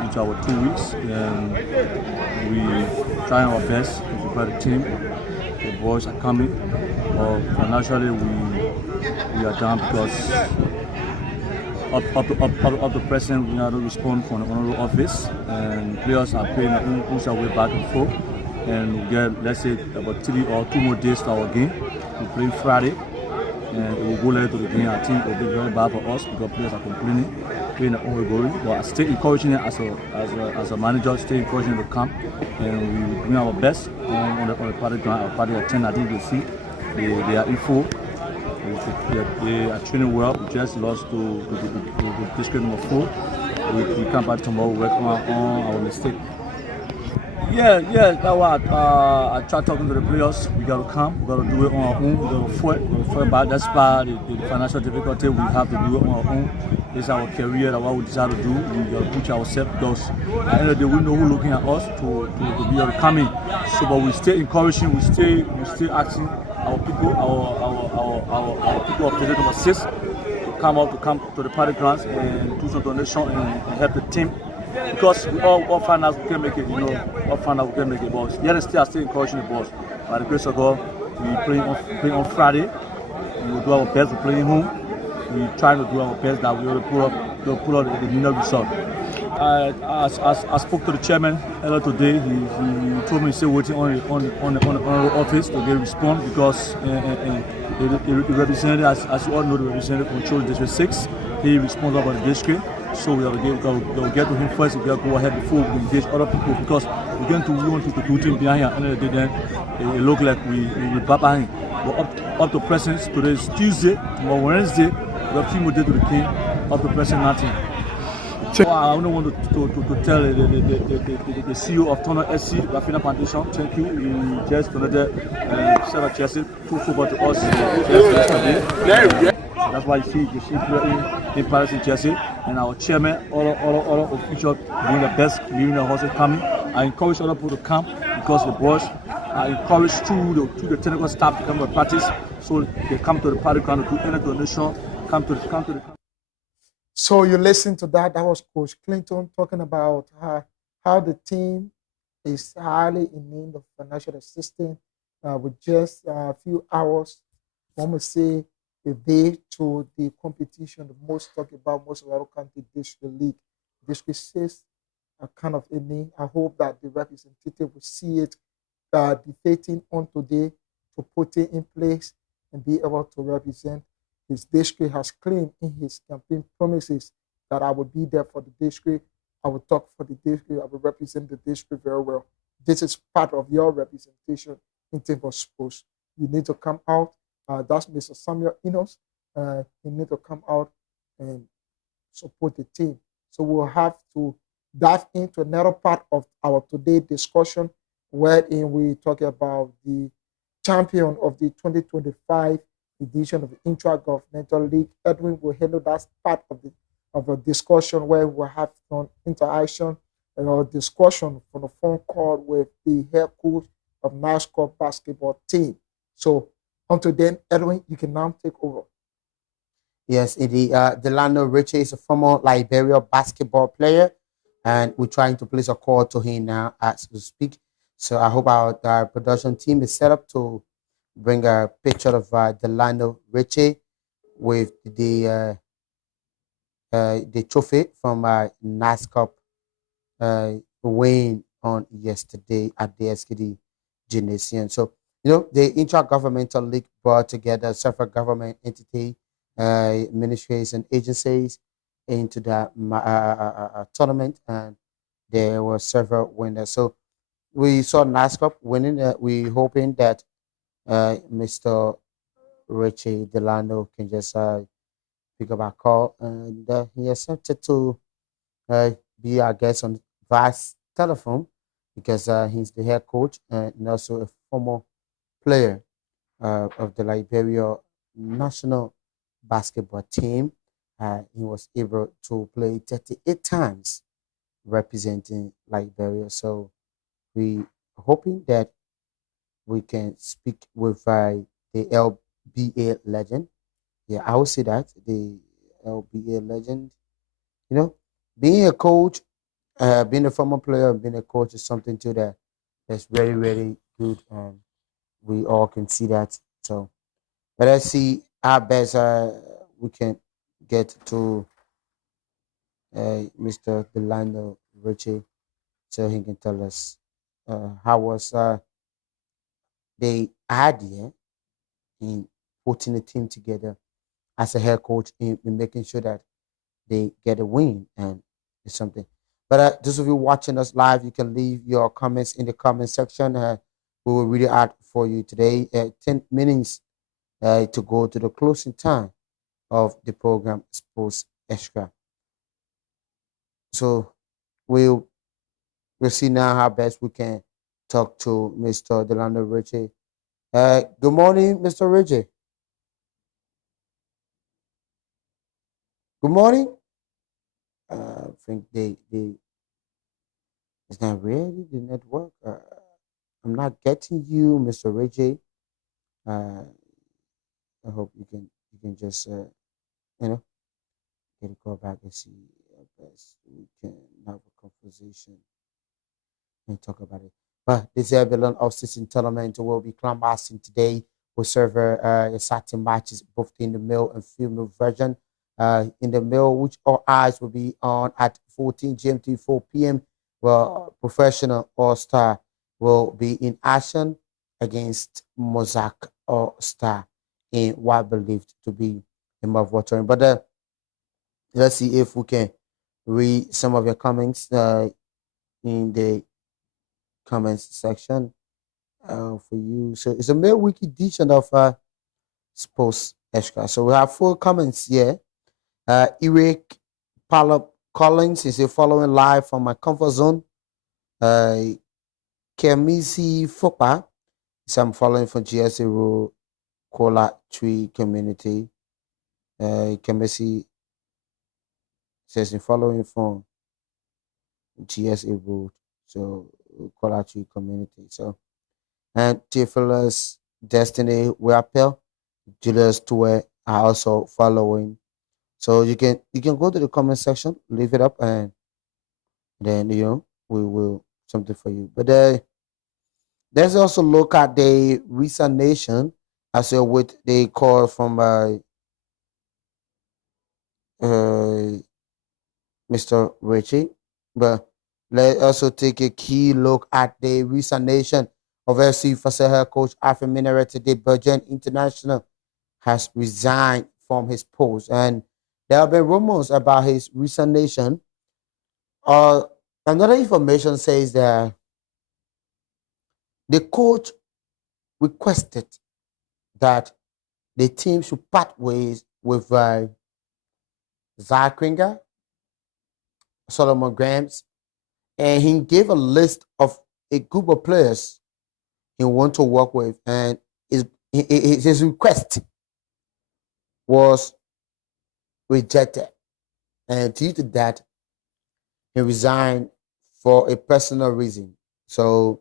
Into our 2 weeks, and we trying our best to prepare the team. The boys are coming, but financially we are down because up to present we are not respond from the honorable office, and players are playing their way back and forth, and we get, let's say, about 3 or 2 more days to our game. We play Friday, and it will go later to the game. I think it will be very bad for us because players are complaining, playing their own goal. But I stay encouraging them as a manager, stay encouraging them to come, and we doing our best on the party ground. Our party at 10, I think you see, they are in full. They are training well. We just lost to district number 4. We come back tomorrow, work on our mistake. Yeah, that's why I try talking to the players. We got to come, we got to do it on our own, we got to fight back. That's why the financial difficulty, we have to do it on our own. This is our career, that's what we decide to do. We got to push ourselves because at the end of the day, we know who's looking at us to be able to come in. So, but we stay encouraging, we stay asking our people, our people of district number 6 to come to the party grounds and do some donation and help the team. Because we all find out we can make it, all find out we can make it, but yet still I still encouraging the boys. By the grace of God, we play on Friday. We will do our best to play home. We try to do our best that we will pull up the winner result. I spoke to the chairman earlier today. He told me he's still waiting on the office to get a response because the representative, as you all know, the representative controls District 6. He responds about the district. So we have to get to him first. We have to go ahead before we engage other people because we want to do things behind here. And then it look like we baba him. But up to present, today is Tuesday. Tomorrow Wednesday, we have a few more days to the king. Up to present, nothing. So I don't want to tell the CEO of Turner SC, Rafina Foundation, thank you. He just donated Sarah Chelsea, football to us yesterday. So that's why you see in Paris and Chelsea, and our chairman, all officials doing the best, leaving the horses coming. I encourage other people to come because the boys are encouraged through the technical staff to come to practice, so they come to the party ground to do any donation, come to the. So you listen to that. That was Coach Clinton talking about how the team is highly in need of financial assistance with just a few hours. One would say a day to the competition, the most talked about most of our country district league. District 6 are kind of in need. I hope that the representative will see it debating on today to put it in place and be able to represent his district. Has claimed in his campaign promises that I will be there for the district. I will talk for the district. I will represent the district very well. This is part of your representation in terms of sports. You need to come out. That's Mr. Samuel Enos. You need to come out and support the team. So we'll have to dive into another part of our today discussion, wherein we talk about the champion of the 2025 edition of the Intra-Governmental League. Edwin will handle that part of a discussion where we'll have some interaction or discussion from a phone call with the head coach of NASCO basketball team. So until then, Edwin, you can now take over. Yes, Delano Richie is a former Liberia basketball player, and we're trying to place a call to him now as we speak. So I hope our production team is set up to bring a picture of Delano Richie with the trophy from NASCO win on yesterday at the SKD Gymnasium. So, the Intra-Governmental League brought together several government entities, ministries, and agencies into the tournament, and there were several winners. So we saw NASCO winning. We're hoping that Mr. Richie Delano can just pick up our call, and he accepted to be our guest on via telephone because he's the head coach and also a former player of the Liberia national basketball team. He was able to play 38 times representing Liberia. So we are hoping that we can speak with the LBA legend. Yeah, I would say that the LBA legend. You know, being a coach, being a former player, being a coach is something too that's very very good, and we all can see that. So, but let's see how best we can get to Mr. Delano Richie so he can tell us how was the idea in putting a team together as a head coach in making sure that they get a win and it's something. But those of you watching us live, you can leave your comments in the comment section. We will read it out for you today. 10 minutes to go to the closing time of the program Sports Extra. So we'll see now how best we can talk to Mr. Delano Richie. Good morning, Mr. Richie. Good morning. I think they it's not really the network. I'm not getting you, Mr. Richie. I hope you can just you know get a call back and see how best we can have a conversation and talk about it. But this Babylon of System Tournament will be climaxing today. We'll serve exciting matches both in the male and female version. In the male, which all eyes will be on at 14 GMT 4 p.m. Well, professional All Star will be in action against Mozak All Star in what believed to be a mouth watering. But let's see if we can read some of your comments in the comments section for you. So it's a male wiki edition of Sports Extra. So we have 4 comments here. Eric Palop Collins is following live from my comfort zone. Kemisi Fopa is I'm following from GSA Road, Kola Tree Community. Kemisi says in following from GSA Road, so Kola Tree Community. So and Tiffler's Destiny Weapel, Julius Tue are also following. So you can go to the comment section, leave it up, and then we will something for you. But there's also look at the recent nation as well with the call from Mr. Richie. But let's also take a key look at the recent nation of FC Faseha coach Alfred Minaret today. Bergen International has resigned from his post, and there have been rumors about his resignation. Another information says that the coach requested that the team should part ways with Zach Kringer, Solomon Grams, and he gave a list of a group of players he want to work with, and his request was rejected, and due to that, he resigned for a personal reason. So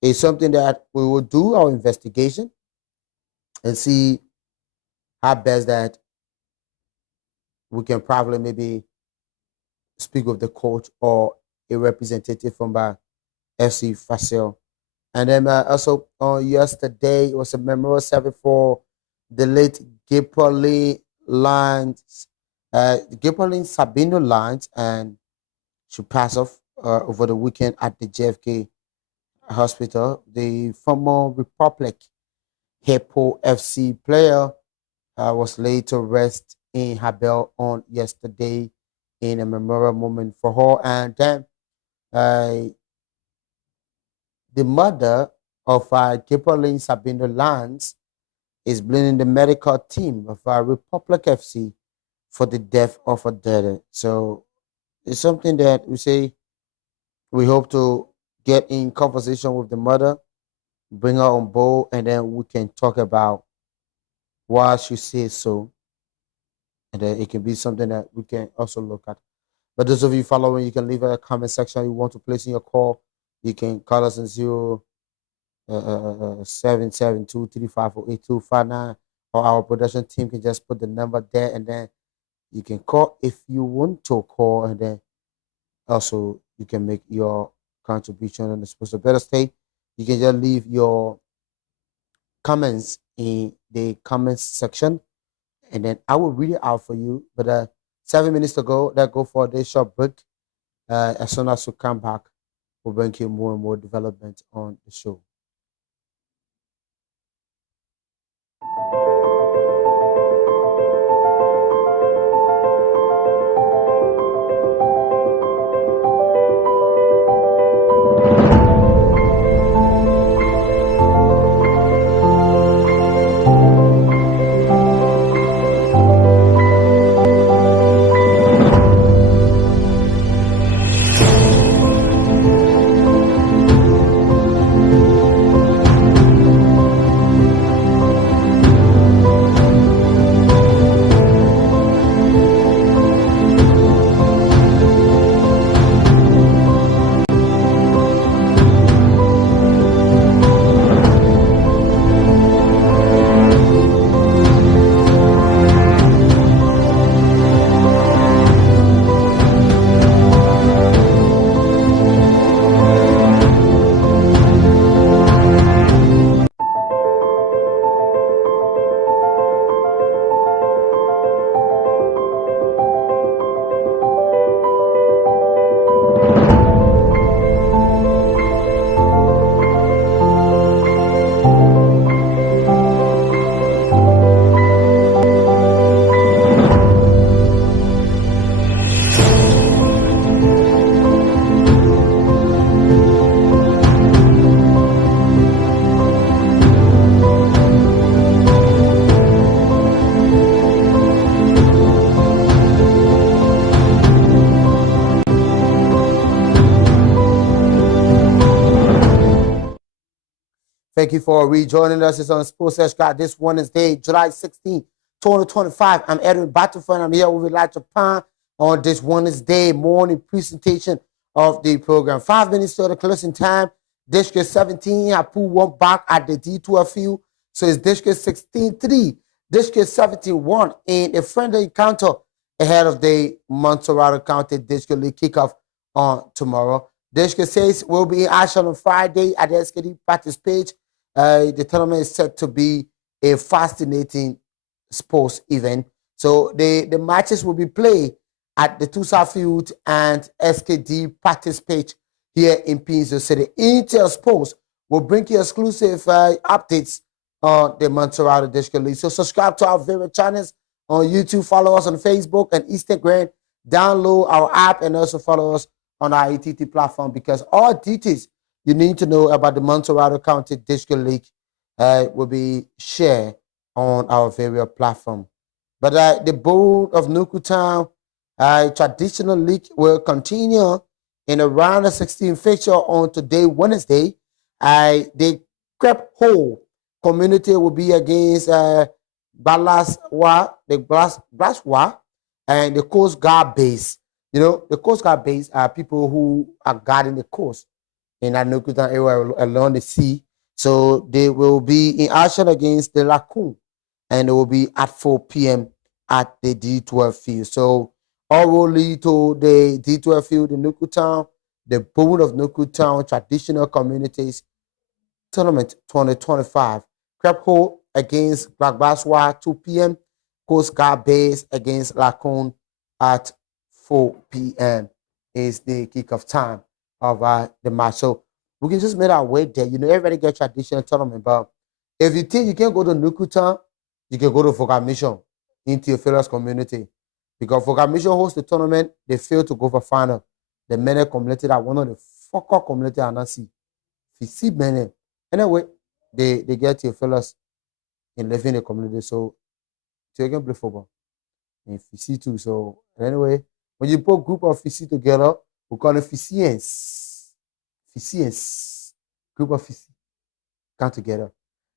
it's something that we will do our investigation and see how best that we can probably maybe speak with the coach or a representative from FC Fasel. And then also on yesterday, it was a memorial service for the late Gipoli Lines, Gipoli Sabino Lines, and she passed off over the weekend at the JFK Hospital. The former Republic Hippo FC player was laid to rest in Habel on yesterday in a memorial moment for her. And then the mother of Gipoli Sabino Lines is blaming the medical team of Republic FC for the death of a daughter. So it's something that we say we hope to get in conversation with the mother, bring her on board, and then we can talk about why she says so. And then it can be something that we can also look at. But those of you following, you can leave a comment section you want to place in your call. You can call us on 772-3548-259, or our production team can just put the number there, and then you can call if you want to call, and then also you can make your contribution on the Sports Better State. You can just leave your comments in the comments section, and then I will read it out for you. But 7 minutes to go, let's go for this short break. As soon as we come back, we'll bring you more and more development on the show. Thank you for rejoining us. It's on Sports Escort this Wednesday, July 16, 2025. I'm Edwin Battlefront. I'm here with Elijah Pan on this Wednesday morning presentation of the program. 5 minutes to the closing time. District 17, I put one back at the D12 field. So it's District 16-3, District 17-1 in a friendly encounter ahead of the Montserrat County District League kickoff on tomorrow. District 6 will be in action on Friday at the SKD practice page. The tournament is set to be a fascinating sports event. So the matches will be played at the Tusa Field and SKD practice page here in Painesville City. Intel Sports will bring you exclusive updates on the Montserrat District League. So subscribe to our favorite channels on YouTube, follow us on Facebook and Instagram, download our app, and also follow us on our ATT platform, because all details you need to know about the Montserrat County District League will be shared on our various platform. But the Board of Nuku Town traditional league will continue in a round of 16 fixture on today, Wednesday. The Crep Hole community will be against Balaswa, the Blaswa, and the Coast Guard base. You know, the Coast Guard base are people who are guarding the coast in that Nuku Town area along the sea. So they will be in action against the Lacoon, and it will be at 4 p.m. at the D12 field. So all will lead to the D12 field in Nuku Town, the Board of Nuku Town Traditional Communities Tournament 2025. Crep Hole against Black Baswa 2 p.m. Coast Guard base against Lacoon at 4 p.m. is the kickoff time of the match. So we can just make our way there. You know, everybody get traditional tournament, but if you think you can't go to Nuku Town, you can go to Vocal Mission into your fellows community. Because Vocal Mission hosts the tournament, they failed to go for final. The many community that one of the focal community are not see. If you see many, anyway, they get your fellows in living in the community. So you can play football. in Fisi too. So anyway, when you put group of Fisi together, we call it Fisians. Fisians. Group of Fisi come together.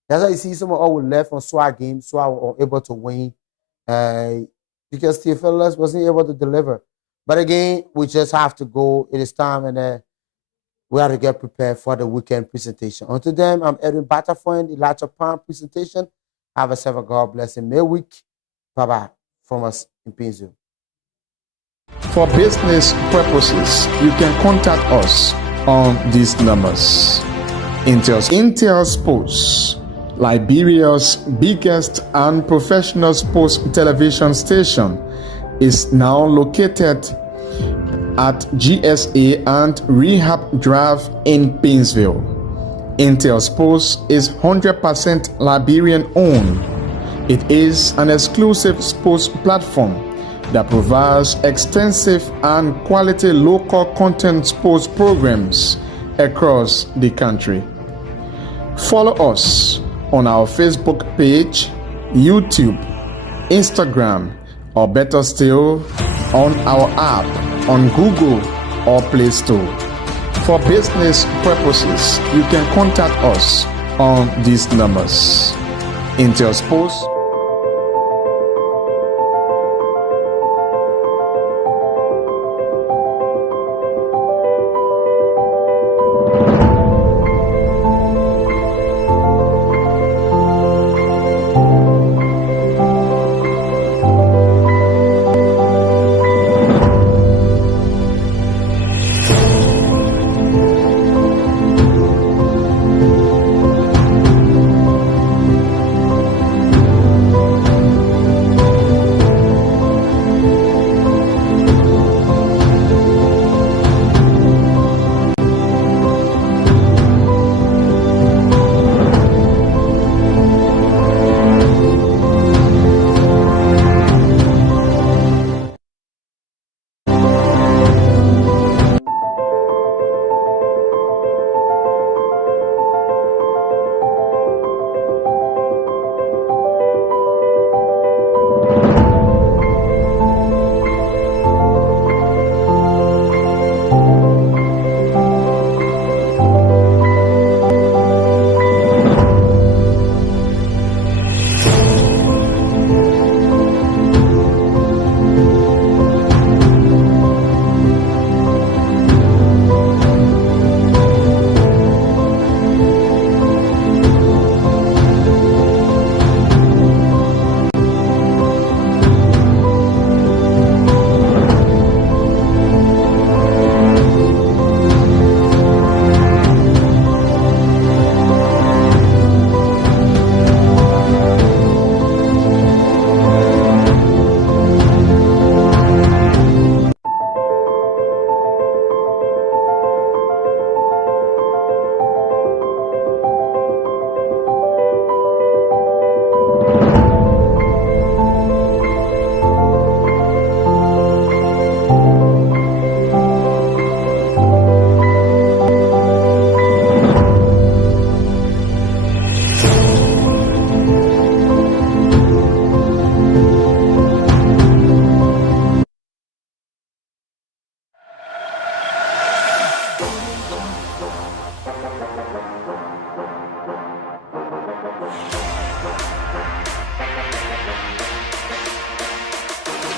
That's why you see some of all left on SWAT game, SWAT were able to win. Because Theophilus wasn't able to deliver. But again, we just have to go. It is time, and we have to get prepared for the weekend presentation. Until then, I'm Edwin Butterford, Elijah Palm presentation. Have yourself a God blessing May week. Bye-bye from us in Pinzo. For business purposes, you can contact us on these numbers. Intel Sports, Liberia's biggest and professional sports television station, is now located at GSA and Rehab Drive in Painesville. Intel Sports is 100% Liberian owned. It is an exclusive sports platform that provides extensive and quality local content sports programs across the country. Follow us on our Facebook page, YouTube, Instagram, or better still, on our app on Google or Play Store. For business purposes, you can contact us on these numbers. Intel Sports.